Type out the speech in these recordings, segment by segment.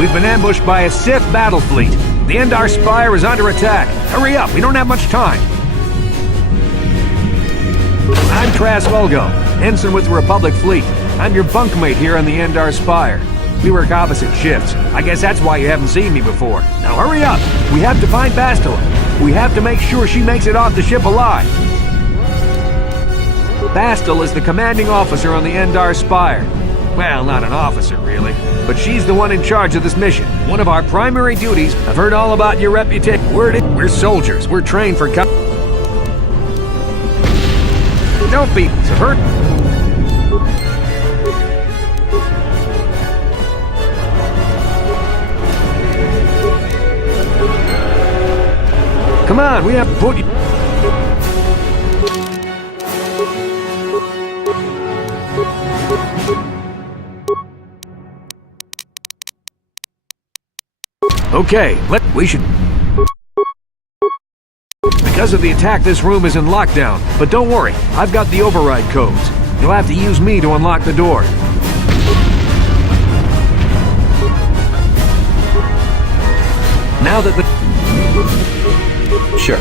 We've been ambushed by a Sith battle fleet. The Endar Spire is under attack. Hurry up, we don't have much time. I'm Trask Olgo, ensign with the Republic fleet. I'm your bunkmate here on the Endar Spire. We work opposite shifts. I guess that's why you haven't seen me before. Now hurry up! We have to find Bastila. We have to make sure she makes it off the ship alive. Bastila is the commanding officer on the Endar Spire. Well, not an officer, really. But she's the one in charge of this mission. One of our primary duties. I've heard all about your reputation. We're soldiers. We're trained for Don't be so hurt. Come on, we have to put you... Okay, we should... Because of the attack, this room is in lockdown. But don't worry, I've got the override codes. You'll have to use me to unlock the door. Now that the... Sure.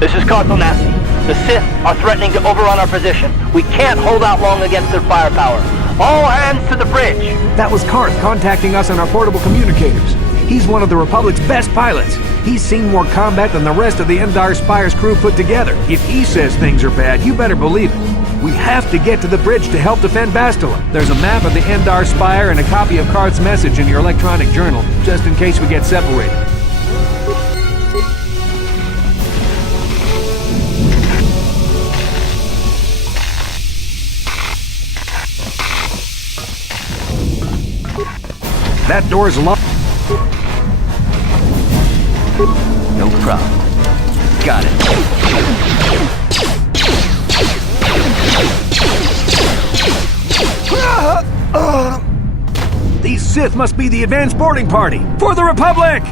This is Cardinal Nasty. The Sith are threatening to overrun our position. We can't hold out long against their firepower. All hands to the bridge! That was Karth contacting us on our portable communicators. He's one of the Republic's best pilots. He's seen more combat than the rest of the Endar Spire's crew put together. If he says things are bad, you better believe it. We have to get to the bridge to help defend Bastila. There's a map of the Endar Spire and a copy of Karth's message in your electronic journal, just in case we get separated. That door's locked. No problem. Got it. These Sith must be the advanced boarding party for the Republic!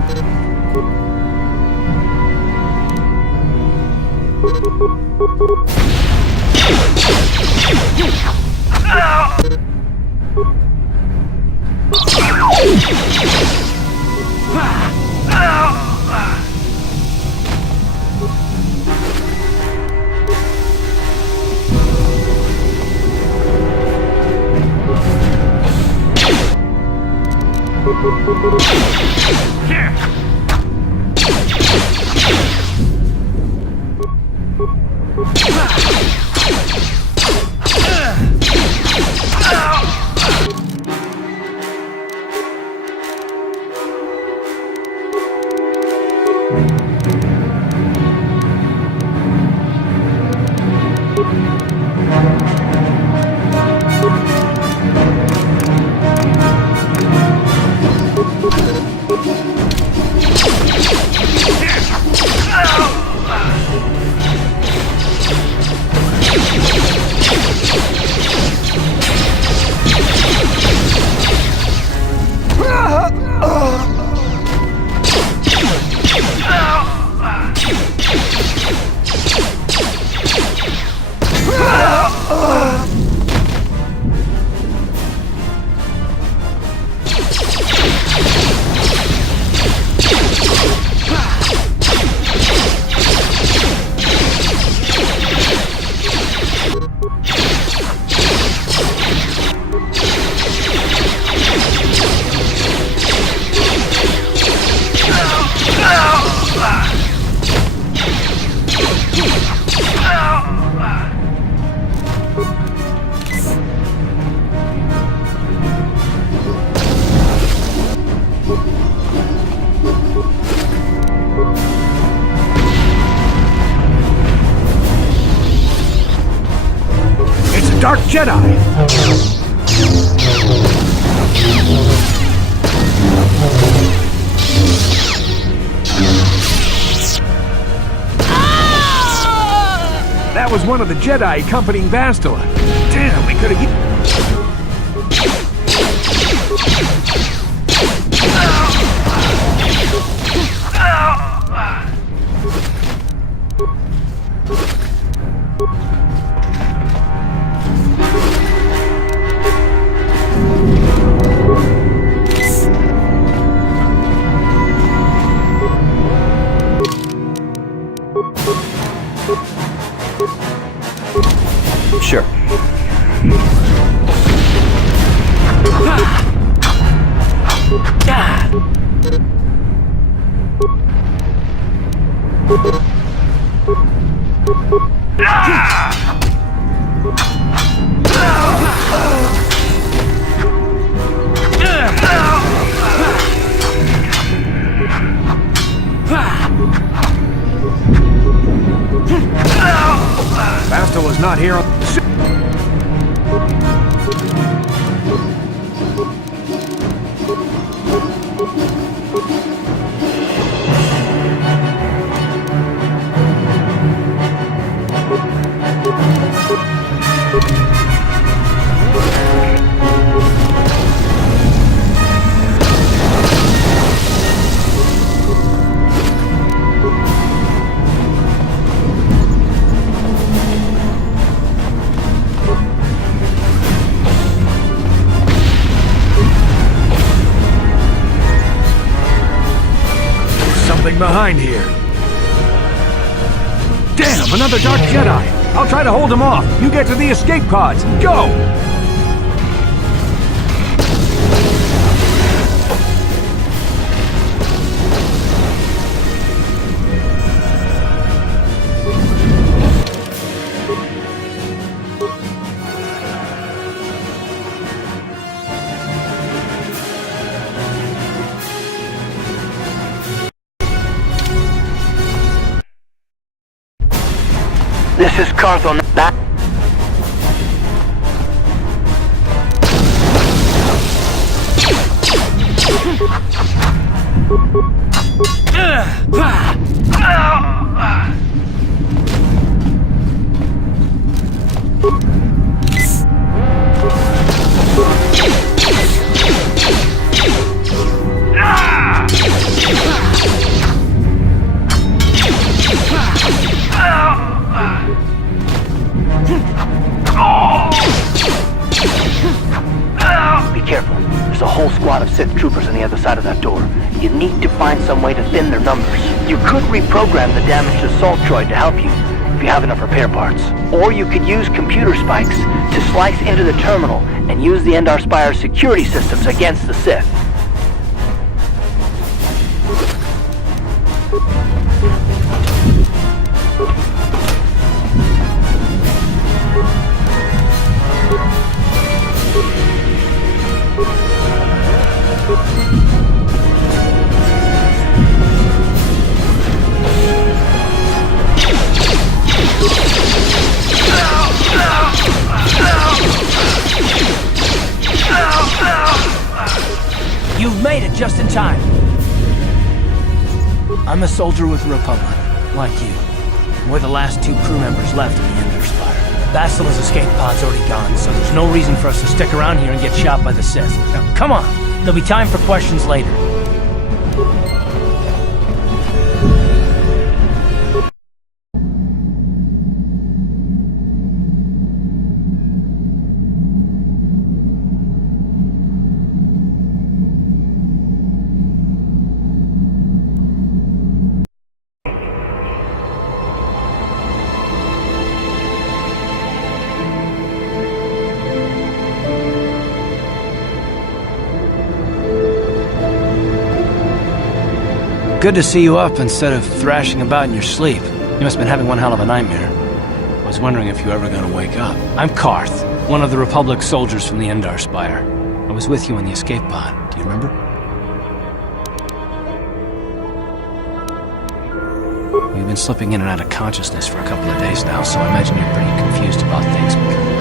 Jedi! That was one of the Jedi accompanying Bastila. Damn, we could have... Sure. Bastila's not here on... Something behind here. Damn, another Dark Jedi! I'll try to hold him off. You get to the escape pods. Go! This is Carthon. Be careful. There's a whole squad of Sith troopers on the other side of that door. You need to find some way to thin their numbers. You could reprogram the damaged assault droid to help you, if you have enough repair parts. Or you could use computer spikes to slice into the terminal and use the Endar Spire's security systems against the Sith. You've made it just in time. I'm a soldier with the Republic, like you. We're the last two crew members left in the Endar Spire. Bastila's escape pod's already gone, so there's no reason for us to stick around here and get shot by the Sith. Now, come on! There'll be time for questions later. Good to see you up instead of thrashing about in your sleep. You must have been having one hell of a nightmare. I was wondering if you were ever gonna wake up. I'm Karth, one of the Republic soldiers from the Endar Spire. I was with you in the escape pod. Do you remember? We've been slipping in and out of consciousness for a couple of days now, so I imagine you're pretty confused about things.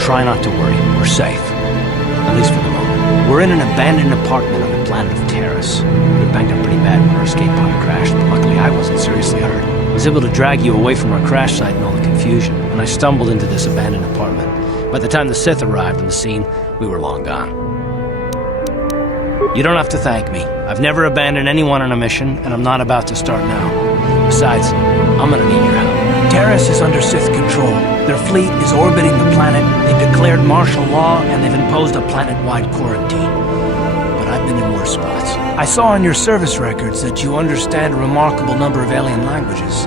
Try not to worry. We're safe. At least for the moment. We're in an abandoned apartment on the planet of Terrace. We were banged up pretty bad when our escape pod crashed, but luckily I wasn't seriously hurt. I was able to drag you away from our crash site and all the confusion, and I stumbled into this abandoned apartment. By the time the Sith arrived on the scene, we were long gone. You don't have to thank me. I've never abandoned anyone on a mission, and I'm not about to start now. Besides, I'm gonna need your help. Terrace is under Sith control. Their fleet is orbiting the planet, they've declared martial law, and they've imposed a planet-wide quarantine. But I've been in worse spots. I saw on your service records that you understand a remarkable number of alien languages.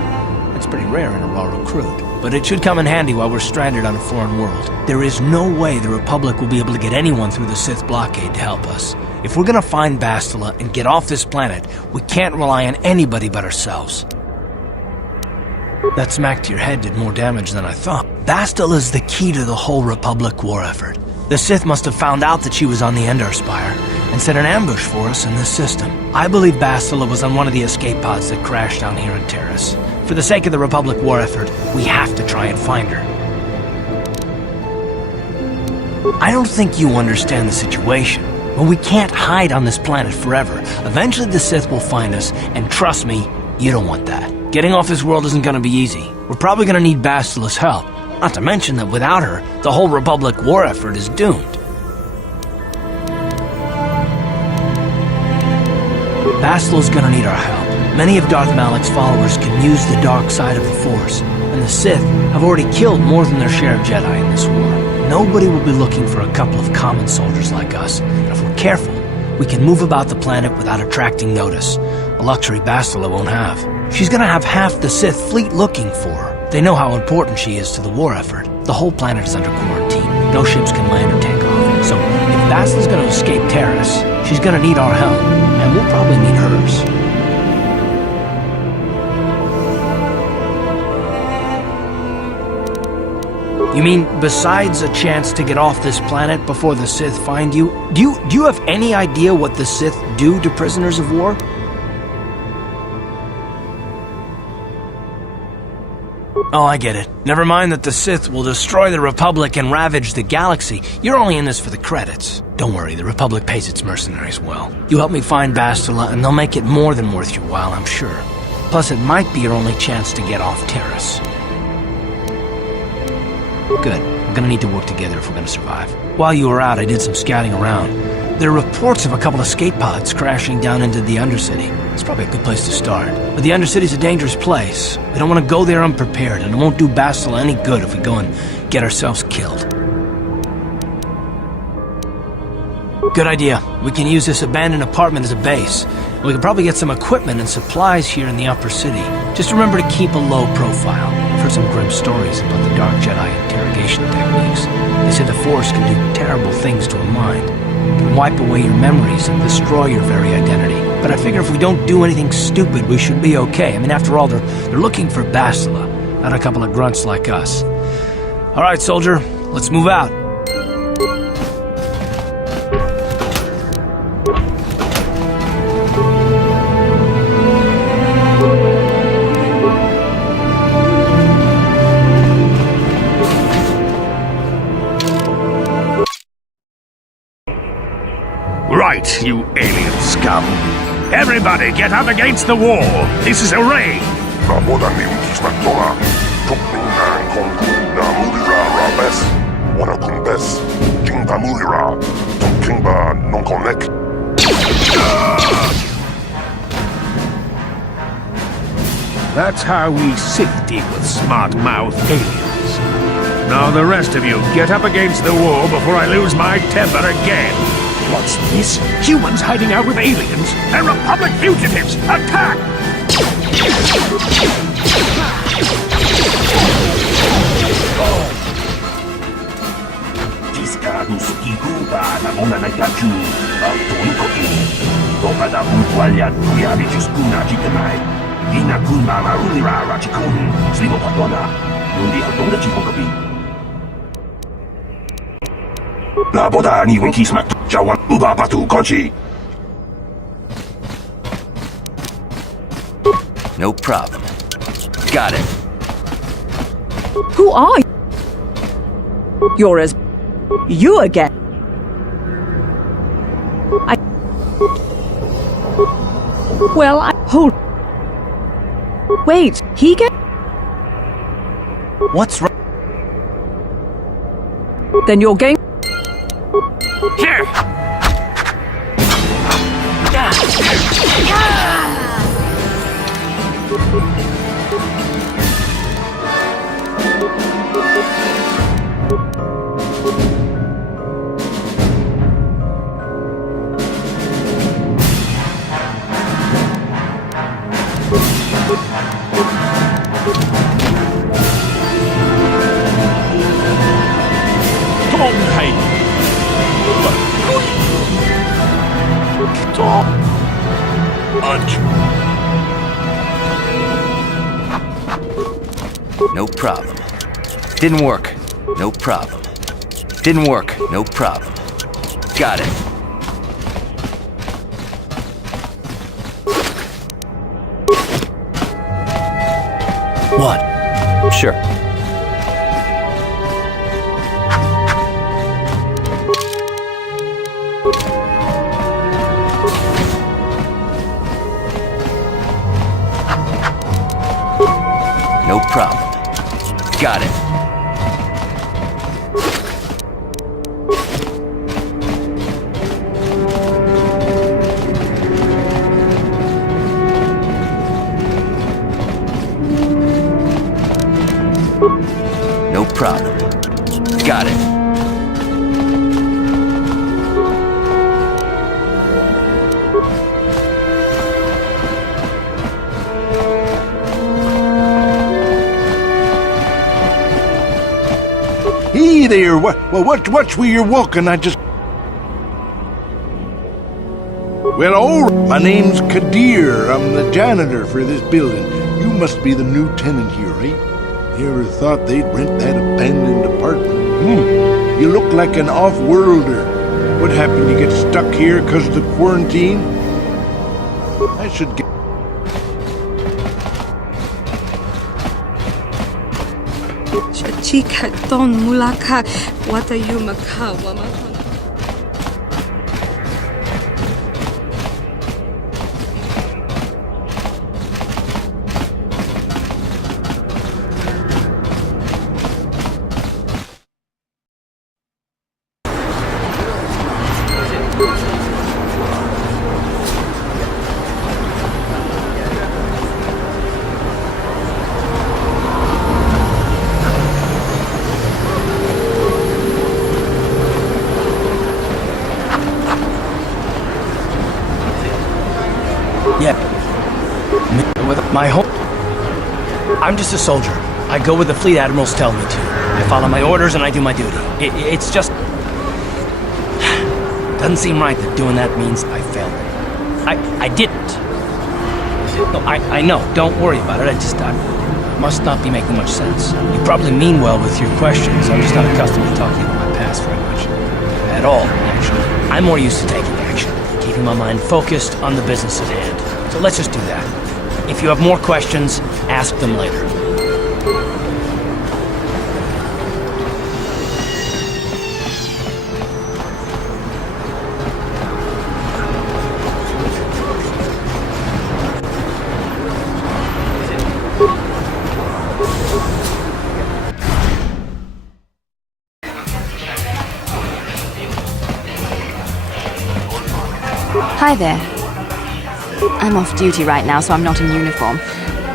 That's pretty rare in a raw recruit. But it should come in handy while we're stranded on a foreign world. There is no way the Republic will be able to get anyone through the Sith blockade to help us. If we're gonna find Bastila and get off this planet, we can't rely on anybody but ourselves. That smack to your head did more damage than I thought. Bastila's the key to the whole Republic war effort. The Sith must have found out that she was on the Endar Spire and set an ambush for us in this system. I believe Bastila was on one of the escape pods that crashed down here in Terrace. For the sake of the Republic war effort, we have to try and find her. I don't think you understand the situation. But we can't hide on this planet forever. Eventually the Sith will find us, and trust me, you don't want that. Getting off this world isn't gonna be easy. We're probably gonna need Bastila's help. Not to mention that without her, the whole Republic war effort is doomed. Bastila's gonna need our help. Many of Darth Malik's followers can use the dark side of the Force, and the Sith have already killed more than their share of Jedi in this war. Nobody will be looking for a couple of common soldiers like us, and if we're careful, we can move about the planet without attracting notice, a luxury Bastila won't have. She's gonna have half the Sith fleet looking for her. They know how important she is to the war effort. The whole planet is under quarantine. No ships can land or take off. So if Bastila's gonna escape Terrace, she's gonna need our help, and we'll probably need hers. You mean, besides a chance to get off this planet before the Sith find you, do you have any idea what the Sith do to prisoners of war? Oh, I get it. Never mind that the Sith will destroy the Republic and ravage the galaxy. You're only in this for the credits. Don't worry, the Republic pays its mercenaries well. You help me find Bastila, and they'll make it more than worth your while, I'm sure. Plus, it might be your only chance to get off Terrace. Good. We're gonna need to work together if we're gonna survive. While you were out, I did some scouting around. There are reports of a couple of escape pods crashing down into the Undercity. It's probably a good place to start. But the Undercity's a dangerous place. We don't want to go there unprepared, and it won't do Bastila any good if we go and get ourselves killed. Good idea. We can use this abandoned apartment as a base. We can probably get some equipment and supplies here in the upper city. Just remember to keep a low profile. I've heard some grim stories about the Dark Jedi interrogation techniques. They say the Force can do terrible things to a mind. It can wipe away your memories and destroy your very identity. But I figure if we don't do anything stupid, we should be okay. I mean, after all, they're looking for Bastila, not a couple of grunts like us. All right, soldier, let's move out. Right, you alien scum. Everybody get up against the wall. This is a raid. That's how we Sith deal with smart-mouthed aliens. Now the rest of you, get up against the wall before I lose my temper again. What's this? Humans hiding out with aliens? They're Republic fugitives! Attack! No problem. Got it. Who are you? You're as... You again. Well, hold... Wait, he get... What's wrong? Then you're going... Here! No problem. Didn't work. No problem. Didn't work. No problem. Got it. What? Sure. No problem. Got it. No problem. Got it. Hey there, what's where you're walking? I just... Well, alright, my name's Kadir. I'm the janitor for this building. You must be the new tenant here, right? You ever thought they'd rent that abandoned apartment? You look like an off-worlder. What happened? You get stuck here because of the quarantine? I should get... Chica ton mulaka wata yumaka wama. My home... I'm just a soldier. I go where the fleet admirals tell me to. I follow my orders and I do my duty. It's just... Doesn't seem right that doing that means I failed. I didn't. No, I know. Don't worry about it. I must not be making much sense. You probably mean well with your questions. I'm just not accustomed to talking about my past very much. At all, actually. I'm more used to taking action. Keeping my mind focused on the business at hand. So let's just do that. If you have more questions, ask them later. Hi there. I'm off duty right now, so I'm not in uniform.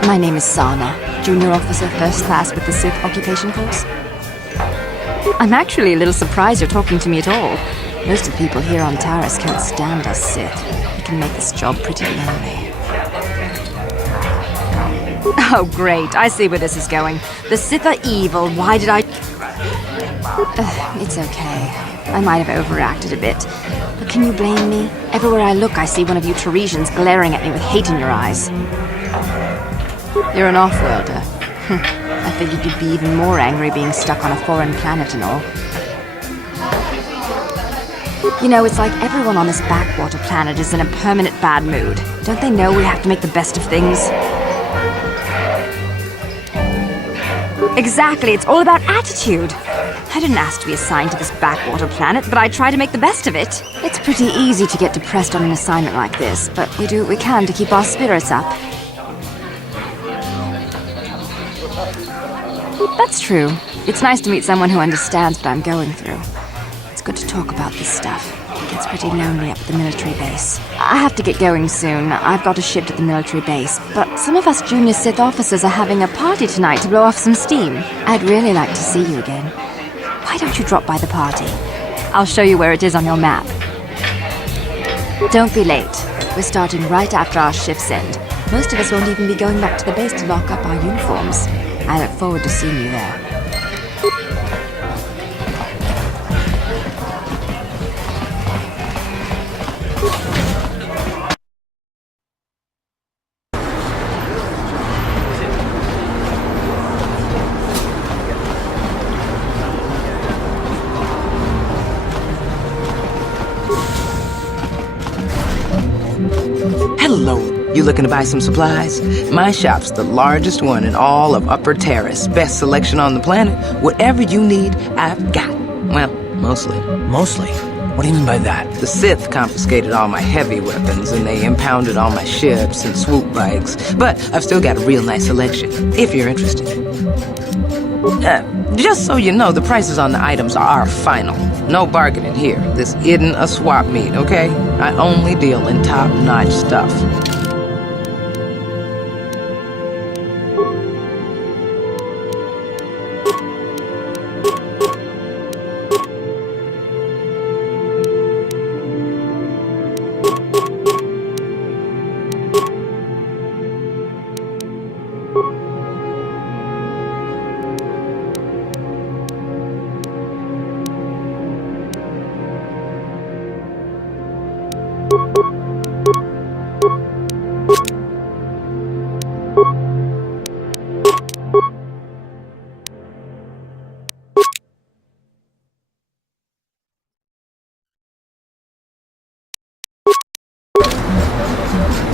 My name is Sana, junior officer, first class with the Sith occupation course. I'm actually a little surprised you're talking to me at all. Most of the people here on Taris can't stand us Sith. It can make this job pretty lonely. Oh, great. I see where this is going. The Sith are evil. Why did I... It's okay. I might have overreacted a bit. But can you blame me? Everywhere I look, I see one of you Taresians glaring at me with hate in your eyes. You're an off-worlder. I figured you'd be even more angry being stuck on a foreign planet and all. You know, it's like everyone on this backwater planet is in a permanent bad mood. Don't they know we have to make the best of things? Exactly, it's all about attitude. I didn't ask to be assigned to this backwater planet, but I try to make the best of it. It's pretty easy to get depressed on an assignment like this, but we do what we can to keep our spirits up. That's true. It's nice to meet someone who understands what I'm going through. It's good to talk about this stuff. It gets pretty lonely up at the military base. I have to get going soon. I've got a shift at the military base, but some of us junior Sith officers are having a party tonight to blow off some steam. I'd really like to see you again. Why don't you drop by the party? I'll show you where it is on your map. Don't be late. We're starting right after our shifts end. Most of us won't even be going back to the base to lock up our uniforms. I look forward to seeing you there. Hello. You looking to buy some supplies? My shop's the largest one in all of Upper Terrace. Best selection on the planet. Whatever you need, I've got. Well, mostly. Mostly? What do you mean by that? The Sith confiscated all my heavy weapons, and they impounded all my ships and swoop bikes. But I've still got a real nice selection, if you're interested. Just so you know, the prices on the items are final. No bargaining here. This isn't a swap meet, okay? I only deal in top-notch stuff.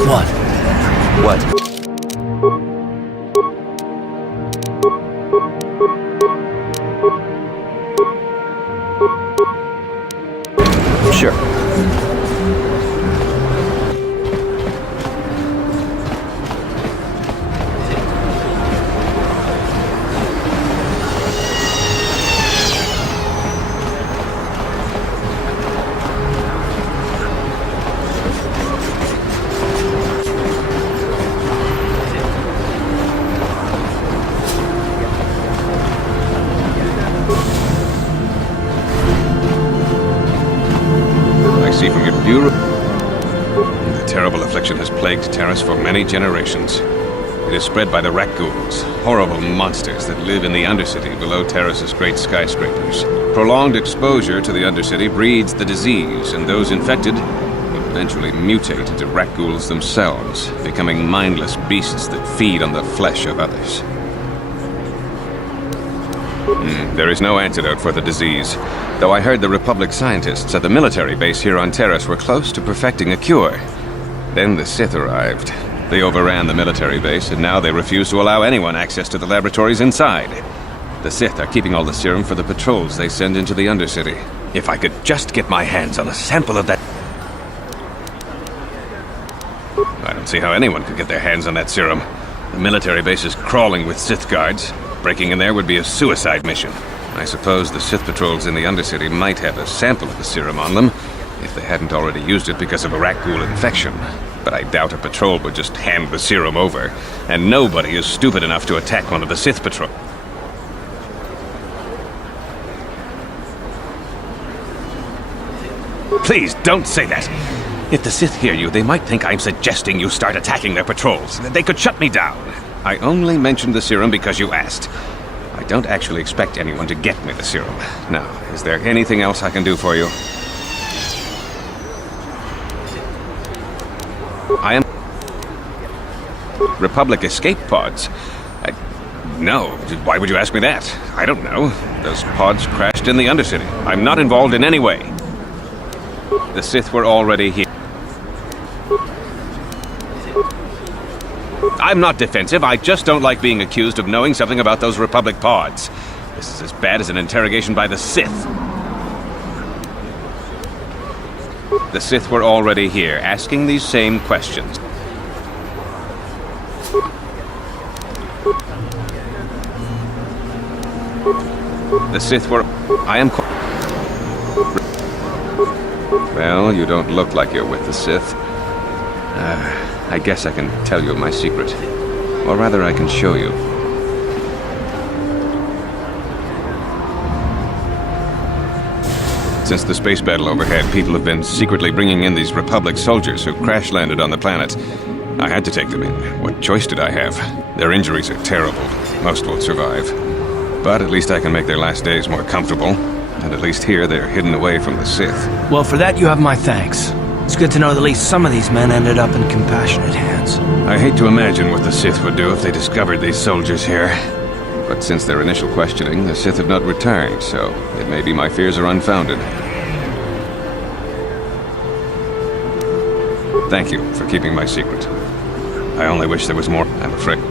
What? What? Sure. The terrible affliction has plagued Terrace for many generations. It is spread by the Rakghouls, horrible monsters that live in the Undercity below Terrace's great skyscrapers. Prolonged exposure to the Undercity breeds the disease, and those infected will eventually mutate into Rakghouls themselves, becoming mindless beasts that feed on the flesh of others. There is no antidote for the disease, though I heard the Republic scientists at the military base here on Terrace were close to perfecting a cure. Then the Sith arrived. They overran the military base, and now they refuse to allow anyone access to the laboratories inside. The Sith are keeping all the serum for the patrols they send into the Undercity. If I could just get my hands on a sample of that... I don't see how anyone could get their hands on that serum. The military base is crawling with Sith guards. Breaking in there would be a suicide mission. I suppose the Sith patrols in the Undercity might have a sample of the serum on them, if they hadn't already used it because of a Rakghoul infection. But I doubt a patrol would just hand the serum over, and nobody is stupid enough to attack one of the Sith patrols. Please, don't say that. If the Sith hear you, they might think I'm suggesting you start attacking their patrols. They could shut me down. I only mentioned the serum because you asked. I don't actually expect anyone to get me the serum. Now, is there anything else I can do for you? I am... Republic escape pods? No. Why would you ask me that? I don't know. Those pods crashed in the Undercity. I'm not involved in any way. The Sith were already here. I'm not defensive, I just don't like being accused of knowing something about those Republic pods. This is as bad as an interrogation by the Sith. The Sith were already here, asking these same questions. The Sith were... I am... Well, you don't look like you're with the Sith. I guess I can tell you my secret. Or rather, I can show you. Since the space battle overhead, people have been secretly bringing in these Republic soldiers who crash-landed on the planet. I had to take them in. What choice did I have? Their injuries are terrible. Most won't survive. But at least I can make their last days more comfortable. And at least here, they're hidden away from the Sith. Well, for that you have my thanks. It's good to know that at least some of these men ended up in compassionate hands. I hate to imagine what the Sith would do if they discovered these soldiers here. But since their initial questioning, the Sith have not returned, so it may be my fears are unfounded. Thank you for keeping my secret. I only wish there was more, I'm afraid.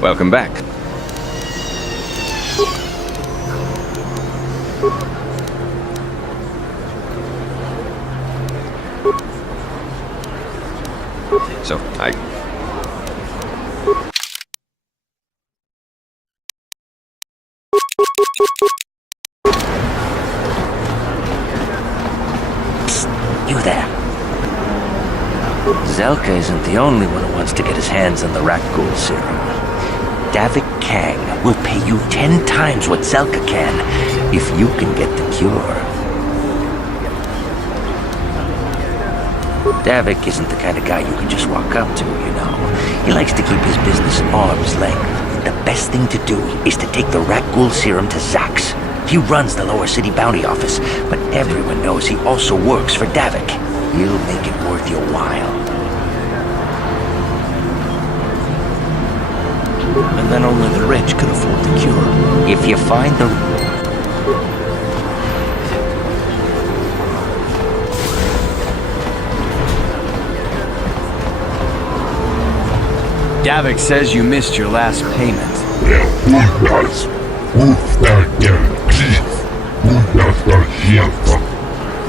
Welcome back. So, You there. Zelka isn't the only one who wants to get his hands on the Rakghoul serum. Davik Kang will pay you 10 times what Zelka can if you can get the cure. Davik isn't the kind of guy you can just walk up to, you know. He likes to keep his business at arm's length. The best thing to do is to take the Rakghoul serum to Zax. He runs the Lower City Bounty Office, but everyone knows he also works for Davik. He'll make it worth your while. And then only the rich could afford the cure. If you find the... Davik says you missed your last payment.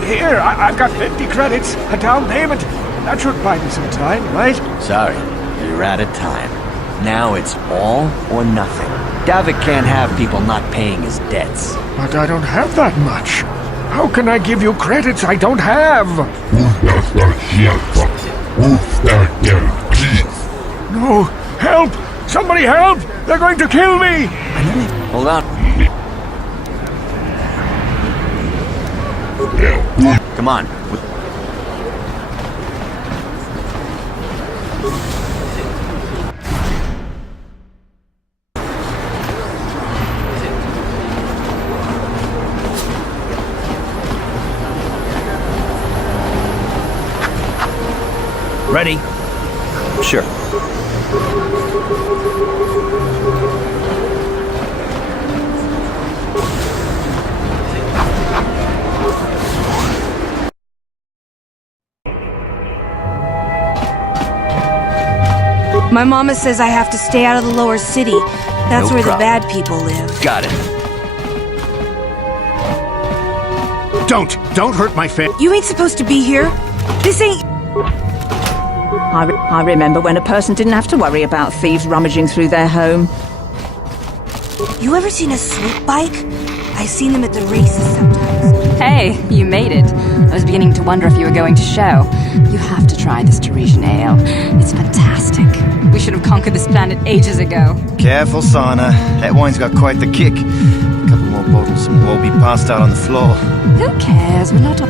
Here, I've got 50 credits, a down payment. That should buy me some time, right? Sorry, you're out of time. Now it's all or nothing. Davik can't have people not paying his debts. But I don't have that much. How can I give you credits I don't have? No! Help! Somebody help! They're going to kill me! Hold on. Come on. Ready? Sure. My mama says I have to stay out of the lower city. That's No where problem. the bad people live. Got it. Don't hurt my family. You ain't supposed to be here. This ain't... I remember when a person didn't have to worry about thieves rummaging through their home. You ever seen a swoop bike? I've seen them at the races sometimes. Hey, you made it. I was beginning to wonder if you were going to show. You have to try this Teresian ale. It's fantastic. We should have conquered this planet ages ago. Careful, Sana. That wine's got quite the kick. A couple more bottles and we'll all be passed out on the floor. Who cares? We're not...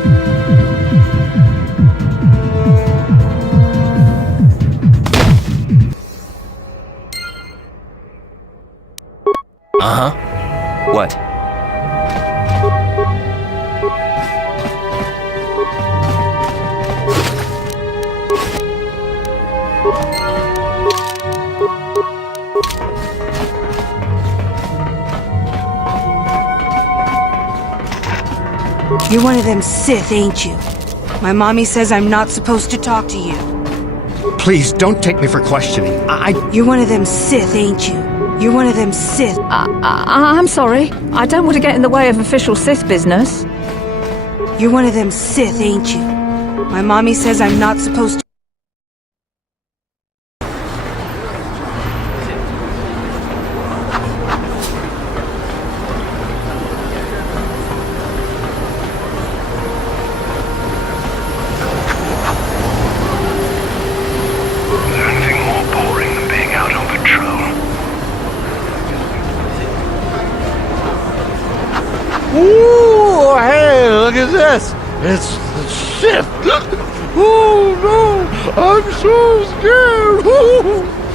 Uh-huh. What? You're one of them Sith, ain't you? My mommy says I'm not supposed to talk to you. Please, don't take me for questioning. You're one of them Sith, ain't you? You're one of them Sith. I'm sorry. I don't want to get in the way of official Sith business. You're one of them Sith, ain't you? My mommy says I'm not supposed to. Ooh, hey, look at this. It's the Sith. Oh, no. I'm so scared.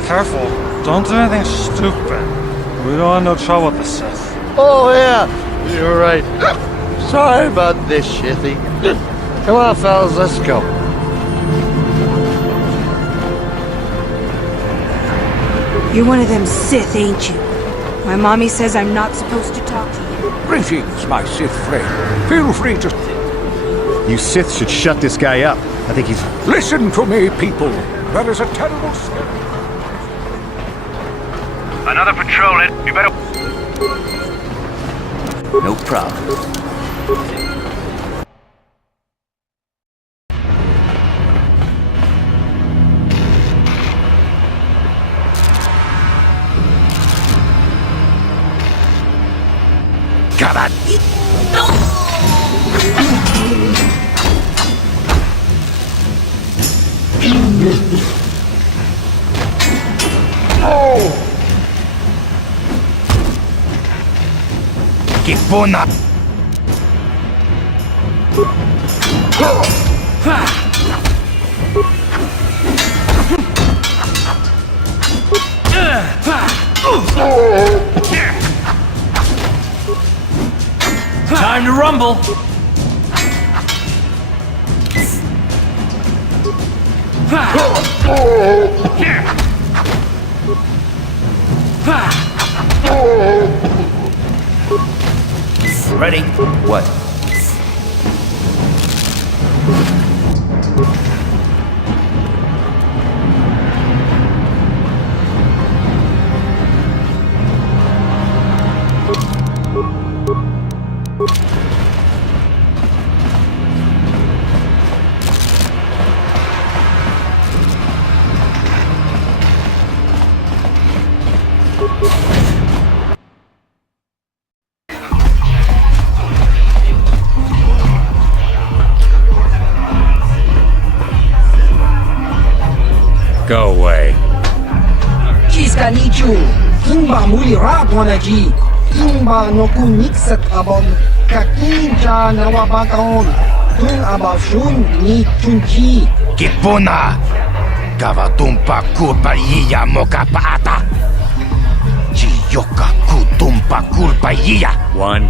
Careful. Don't do anything stupid. We don't want no trouble with the Sith. Oh, yeah. You're right. Sorry about this, Shithy. Come on, fellas. Let's go. You're one of them Sith, ain't you? My mommy says I'm not supposed to talk to you. Greetings, my Sith friend. Feel free to... You Sith should shut this guy up. I think he's... Listen to me, people. That is a terrible... Another patrol, you better... No problem. God. Oh! Kipuna! Time to rumble! Ready? What? Go away. Chiska nichu, kimba muli rapwanaji, kimba noku mixat abon, kakinja nawabakaon, tun abashun ni chunchi. Kipuna! Kavatumpa kulpa yiya mokapaata! Chiyoka kutumpa kulpa yiya! One.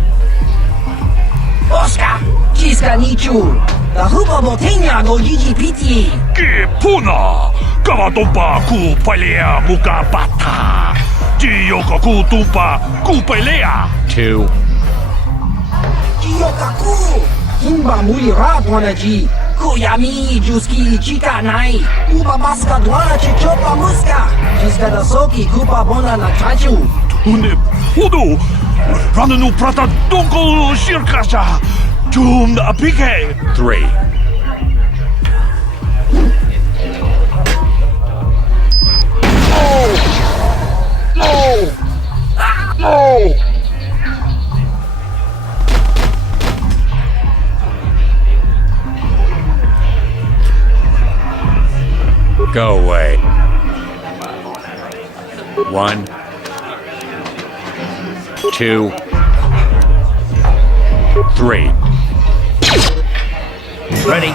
Oscar, chiska nichu, the hupa botenya go GGPT. Kipuna! Kavatumpa kupalea mukapata! Chiyoka kutumpa kupalea! Two. Chiyokaku, kimba muli rapwanaji, kuyami juski chika nai, uba baska dwana chichopa muska, chiska da soki kupa bona na chachu. Une, udu! Rananu prata donko shirkasha! Tum apike! Three. No! No! Go away. One. Two. Three. Ready?